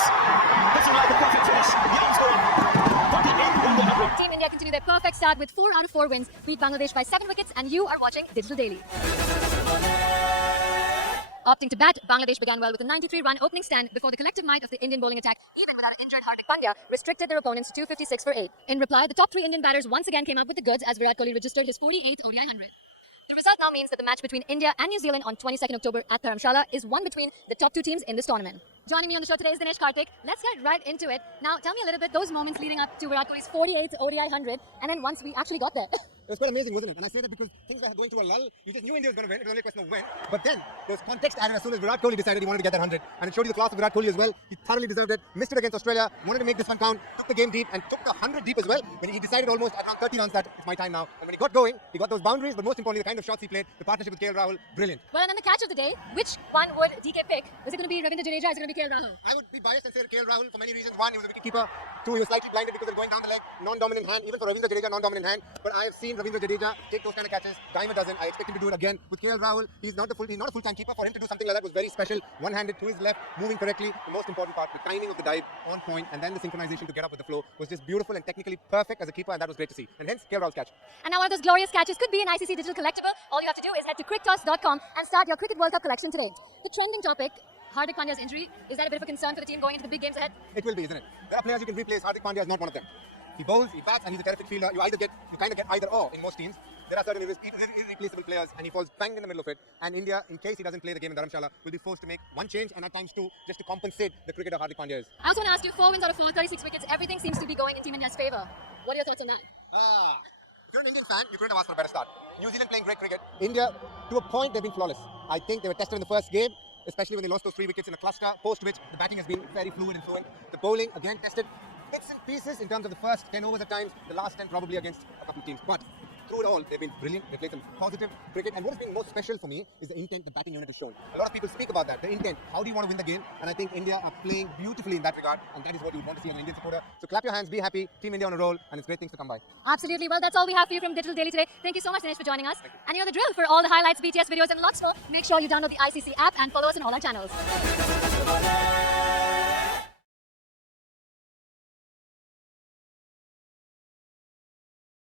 This is like the perfect finish. Young score. 48 under 100. Team India continue their perfect start with 4 out of 4 wins, beat Bangladesh by 7 wickets, and you are watching Digital Daily. Opting to bat, Bangladesh began well with a 93-run opening stand before the collective might of the Indian bowling attack, even without an injured Hardik Pandya, restricted their opponents to 256 for 8. In reply, the top 3 Indian batters once again came out with the goods as Virat Kohli registered his 48th ODI 100. The result now means that the match between India and New Zealand on 22nd October at Dharamshala is one between the top 2 teams in this tournament. Joining me on the show today is Dinesh Karthik. Let's get right into it. Now, tell me a little bit those moments leading up to Virat Kohli's 48th ODI 100, and then once we actually got there. It was quite amazing, wasn't it? And I say that because things were going through a lull. You just knew India was going to win. It was only a question of when. But then there was context added as soon as Virat Kohli decided he wanted to get that 100. And it showed you the class of Virat Kohli as well. He thoroughly deserved it. Missed it against Australia. Wanted to make this one count. Took the game deep and took the 100 deep as well. When he decided almost at around 30 runs that it's my time now. And when he got going, he got those boundaries. But most importantly, the kind of shots he played, the partnership with KL Rahul, brilliant. Well, and then the catch of the day, which one would DK pick? Is it going to be Ravindra Jadeja or is it going to be KL Rahul? I would be biased and say KL Rahul for many reasons. One, he was a wicketkeeper. Two, he was slightly blinded because of going down the leg. Non-dominant hand. Even for Ravindra Jadeja, non-dominant hand. But I have seen Ravindra Jadeja take those kind of catches. Diamond doesn't. I expect him to do it again. With KL Rahul, he's not a full-time keeper. For him to do something like that was very special. One-handed to his left, moving correctly. The most important part, the timing of the dive on point, and then the synchronization to get up with the flow was just beautiful and technically perfect as a keeper, and that was great to see. And hence, KL Rahul's catch. And now one of those glorious catches could be an ICC digital collectible. All you have to do is head to cricktoss.com and start your Cricket World Cup collection today. The trending topic, Hardik Pandya's injury, is that a bit of a concern for the team going into the big games ahead? It will be, isn't it? There are players you can replace. Hardik Pandya is not one of them. He bowls, he bats, and he's a terrific fielder. You kind of get either or in most teams. There are certain irreplaceable players, and he falls bang in the middle of it. And India, in case he doesn't play the game in Dharamshala, will be forced to make one change and at times two, just to compensate the cricket of Hardik Pandya is. I also want to ask you, 4 wins out of 4, 36 wickets, everything seems to be going in Team India's favour. What are your thoughts on that? If you're an Indian fan, you couldn't have asked for a better start. New Zealand playing great cricket. India, to a point, they've been flawless. I think they were tested in the first game, especially when they lost those 3 wickets in a cluster, post which the batting has been very fluid and fluent. The bowling, again, tested bits and pieces in terms of the first 10 overs at times, the last 10 probably against a couple of teams. But through it all, they've been brilliant. They played some positive cricket. And what has been most special for me is the intent the batting unit has shown. A lot of people speak about that, the intent. How do you want to win the game? And I think India are playing beautifully in that regard. And that is what you would want to see as an Indian supporter. So clap your hands, be happy. Team India on a roll. And it's great things to come by. Absolutely. Well, that's all we have for you from Digital Daily today. Thank you so much, Dinesh, for joining us. And you know the drill. For all the highlights, BTS videos, and lots more, make sure you download the ICC app and follow us on all our channels.